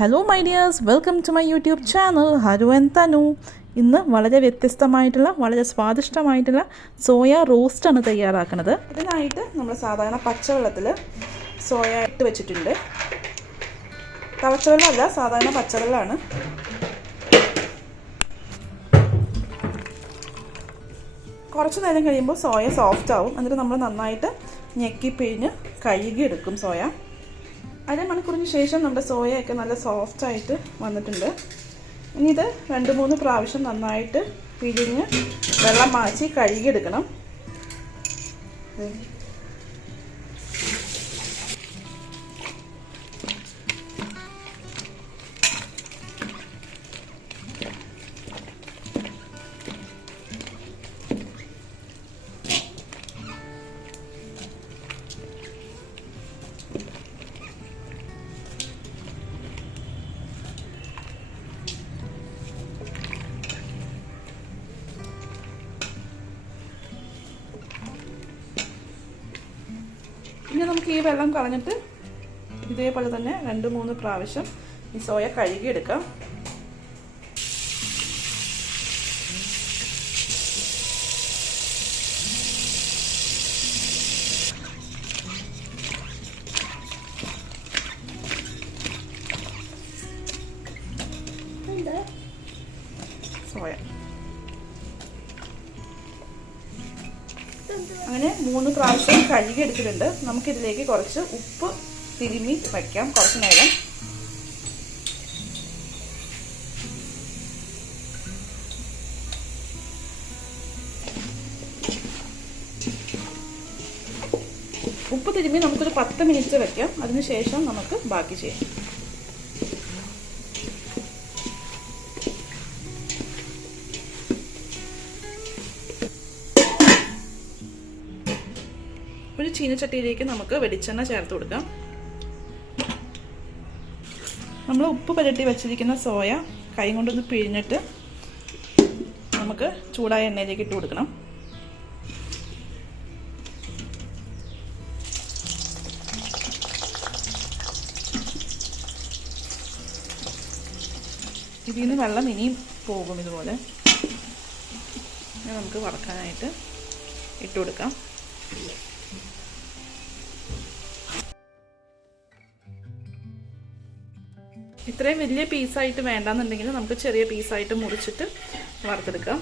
Hello my dears, welcome to my YouTube channel Haru and Thanu. ഇന്ന് വളരെ വ്യത്യസ്തമായിട്ടുള്ള വളരെ സ്വാദിഷ്ടമായിട്ടുള്ള സോയ റോസ്റ്റാണ് തയ്യാറാക്കുന്നത്. ഇതിനായിട്ട് നമ്മൾ സാധാരണ പച്ചവെള്ളത്തിൽ സോയ ഇട്ട് വെച്ചിട്ടുണ്ട്. തവച്ചവെള്ളമല്ല, സാധാരണ പച്ചവെള്ളമാണ്. കുറച്ച് നേരം കഴിയുമ്പോൾ സോയ സോഫ്റ്റ് ആവും. എന്നിട്ട് നമ്മൾ നന്നായിട്ട് ഞെക്കി പിഴിഞ്ഞ് കഴുകിയെടുക്കും സോയ. അരമണിക്കൂറിന് ശേഷം നമ്മുടെ സോയയൊക്കെ നല്ല സോഫ്റ്റായിട്ട് വന്നിട്ടുണ്ട്. ഇനി ഇത് 2-3 പ്രാവശ്യം നന്നായിട്ട് പിഴിഞ്ഞ് വെള്ളം മാറ്റി കഴുകിയെടുക്കണം. ഇനി നമുക്ക് ഈ വെള്ളം കളഞ്ഞിട്ട് ഇതേപോലെ തന്നെ 2-3 പ്രാവശ്യം ഈ സോയ കഴുകിയെടുക്കാം. സോയ അങ്ങനെ 3 പ്രാവശ്യം കഴുകിയെടുത്തിട്ടുണ്ട്. നമുക്കിതിലേക്ക് കുറച്ച് ഉപ്പ് തിരുമ്മി വയ്ക്കാം കുറച്ച് നേരം. ഉപ്പ് തിരുമ്മി നമുക്കൊരു 10 മിനിറ്റ് വയ്ക്കാം. അതിനുശേഷം നമുക്ക് ബാക്കി ചെയ്യാം. ഒരു ചീനച്ചട്ടിയിലേക്ക് നമുക്ക് വെളിച്ചെണ്ണ ചേർത്ത് കൊടുക്കാം. നമ്മൾ ഉപ്പ് പുരട്ടി വെച്ചിരിക്കുന്ന സോയ കൈ കൊണ്ടൊന്ന് പിഴിഞ്ഞിട്ട് നമുക്ക് ചൂടായ എണ്ണയിലേക്ക് ഇട്ട് കൊടുക്കണം. ഇതിൽ നിന്ന് വെള്ളം ഇനിയും പോകും. ഇതുപോലെ നമുക്ക് വറക്കാനായിട്ട് ഇട്ട് കൊടുക്കാം. ഇത്രയും വലിയ പീസായിട്ട് വേണ്ടാന്നുണ്ടെങ്കിൽ നമുക്ക് ചെറിയ പീസായിട്ട് മുറിച്ചിട്ട് വറുത്തെടുക്കാം.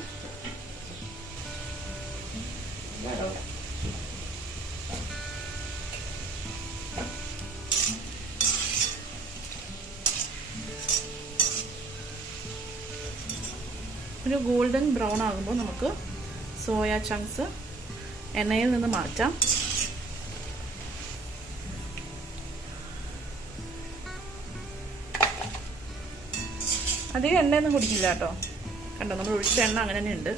ഒരു ഗോൾഡൻ ബ്രൗൺ ആകുമ്പോൾ നമുക്ക് സോയ ചങ്ക്സ് എണ്ണയിൽ നിന്ന് മാറ്റാം. അധികം എണ്ണയൊന്നും കുടിക്കില്ല കേട്ടോ. കണ്ടോ, നമ്മൾ ഒഴിച്ച എണ്ണ അങ്ങനെ തന്നെ ഉണ്ട്.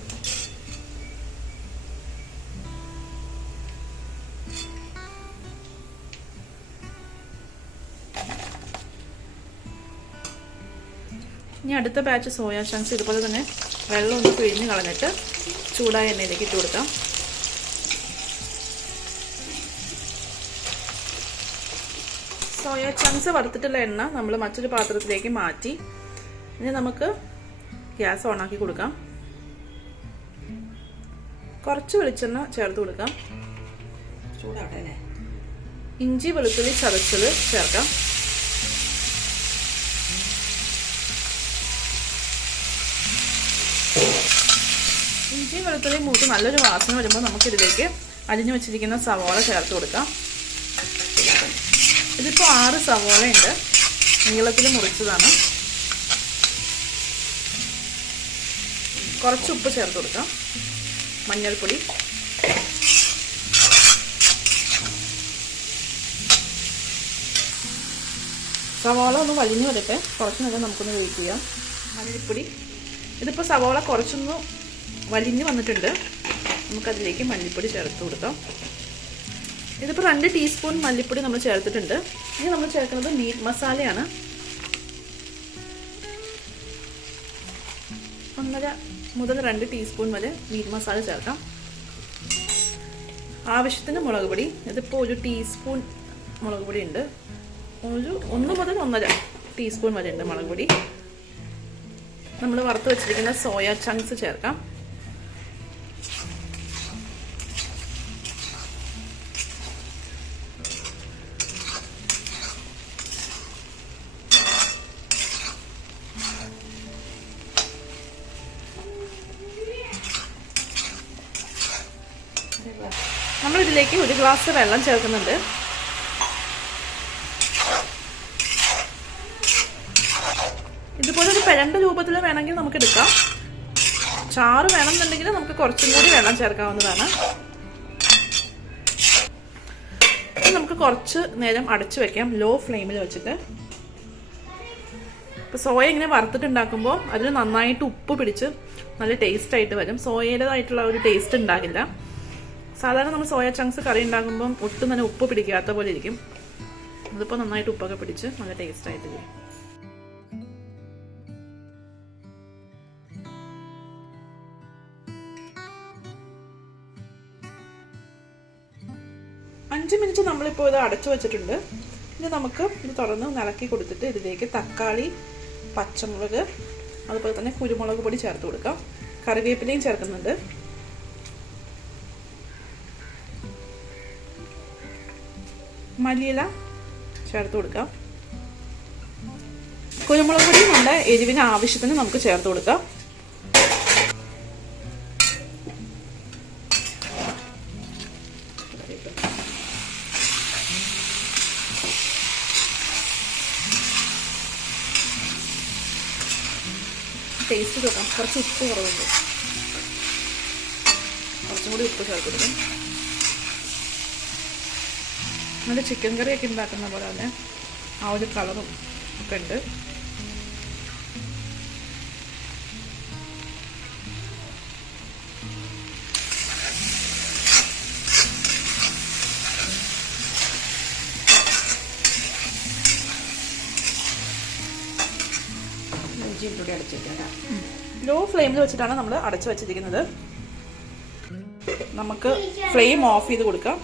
ഇനി അടുത്ത ബാച്ച് സോയ ചങ്ക്സ് ഇതുപോലെ തന്നെ വെള്ളം ഒന്ന് പിഴിഞ്ഞ് കളഞ്ഞിട്ട് ചൂടായ എണ്ണയിലേക്ക് ഇട്ട് കൊടുക്കാം. സോയ ചങ്ക്സ് വറുത്തിട്ടുള്ള എണ്ണ നമ്മൾ മറ്റൊരു പാത്രത്തിലേക്ക് മാറ്റി ഇനി നമുക്ക് ഗ്യാസ് ഓണാക്കി കൊടുക്കാം. കുറച്ച് വെളിച്ചെണ്ണ ചേർത്ത് കൊടുക്കാം. ചൂടാവട്ടെ. ഇഞ്ചി വെളുത്തുള്ളി ചതച്ചത് ചേർക്കാം. ഇഞ്ചി വെളുത്തുള്ളി മൂത്ത് നല്ലൊരു വാസന വരുമ്പോൾ നമുക്കിതിലേക്ക് അരിഞ്ഞു വെച്ചിരിക്കുന്ന സവോള ചേർത്ത് കൊടുക്കാം. ഇതിപ്പോൾ 6 സവോള ഉണ്ട്, നീളത്തിൽ മുറിച്ചതാണ്. കുറച്ച് ഉപ്പ് ചേർത്ത് കൊടുക്കാം. മഞ്ഞൾപ്പൊടി, സവാള ഒന്ന് വലിഞ്ഞു വരട്ടെ. കുറച്ച് നേരം നമുക്കൊന്ന് വെയിറ്റ് ചെയ്യാം. മല്ലിപ്പൊടി, ഇതിപ്പോൾ സവാള കുറച്ചൊന്ന് വലിഞ്ഞു വന്നിട്ടുണ്ട്. നമുക്കതിലേക്ക് മല്ലിപ്പൊടി ചേർത്ത് കൊടുക്കാം. ഇതിപ്പോൾ 2 ടീസ്പൂൺ മല്ലിപ്പൊടി നമ്മൾ ചേർത്തിട്ടുണ്ട്. ഇനി നമ്മൾ ചേർക്കുന്നത് മീറ്റ് മസാലയാണ്. 1.5 മുതൽ 2 ടീസ്പൂൺ വരെ മീറ്റ് മസാല ചേർക്കാം. ആവശ്യത്തിന് മുളക് പൊടി, ഇതിപ്പോൾ 1 ടീസ്പൂൺ മുളക് പൊടി ഉണ്ട്. 1 മുതൽ 1.5 ടീസ്പൂൺ വരെ ഉണ്ട് മുളക് പൊടി. നമ്മൾ വറുത്ത് വെച്ചിരിക്കുന്ന സോയ ചങ്ക്സ് ചേർക്കാം. നമ്മളിതിലേക്ക് 1 ഗ്ലാസ് വെള്ളം ചേർക്കുന്നുണ്ട്. ഇതുപോലെ ഒരു പിഴണ്ട രൂപത്തിൽ വേണമെങ്കിൽ നമുക്ക് എടുക്കാം. ചാറ് വേണമെന്നുണ്ടെങ്കിൽ നമുക്ക് കുറച്ചും കൂടി വെള്ളം ചേർക്കാവുന്നതാണ്. നമുക്ക് കുറച്ച് നേരം അടച്ചു വെക്കാം, ലോ ഫ്ലെയിമിൽ വെച്ചിട്ട്. ഇപ്പോൾ സോയ ഇങ്ങനെ വറുത്തിട്ടുണ്ടാക്കുമ്പോൾ അതിന് നന്നായിട്ട് ഉപ്പ് പിടിച്ച് നല്ല ടേസ്റ്റ് ആയിട്ട് വരും. സോയയുടേതായിട്ടുള്ള ഒരു ടേസ്റ്റ് ഉണ്ടാകില്ല. സാധാരണ നമ്മൾ സോയ ചങ്ക്സ് കറി ഉണ്ടാക്കുമ്പം ഒട്ടും തന്നെ ഉപ്പ് പിടിക്കാത്ത പോലെ ഇരിക്കും. അതിപ്പോൾ നന്നായിട്ട് ഉപ്പൊക്കെ പിടിച്ച് നല്ല ടേസ്റ്റ് ആയിട്ട് വരും. അഞ്ച് മിനിറ്റ് നമ്മളിപ്പോൾ ഇത് അടച്ചു വെച്ചിട്ടുണ്ട്. ഇനി നമുക്ക് ഇത് തുറന്ന് ഇളക്കി കൊടുത്തിട്ട് ഇതിലേക്ക് തക്കാളി, പച്ചമുളക്, അതുപോലെ തന്നെ കുരുമുളക് പൊടി ചേർത്ത് കൊടുക്കാം. കറിവേപ്പിലയും ചേർക്കുന്നുണ്ട്. മല്ലിയില ചേർത്ത് കൊടുക്കാം. കുരുമുളക് പൊടി നമ്മുടെ എരിവിന് ആവശ്യത്തിന് നമുക്ക് ചേർത്ത് കൊടുക്കാം. ടേസ്റ്റ് നോക്കാം. കുറച്ച് ഉപ്പ് കുറവുണ്ട്, കുറച്ചും കൂടി ഉപ്പ് ചേർത്ത് കൊടുക്കാം. നല്ല ചിക്കൻ കറിയൊക്കെ ഉണ്ടാക്കുന്ന പോലെ തന്നെ ആ ഒരു കളറും ഒക്കെ ഉണ്ട്. ലോ ഫ്ലെയിമിൽ വെച്ചിട്ടാണ് നമ്മൾ അടച്ചു വെച്ചിരിക്കുന്നത്. നമുക്ക് ഫ്ലെയിം ഓഫ് ചെയ്ത് കൊടുക്കാം.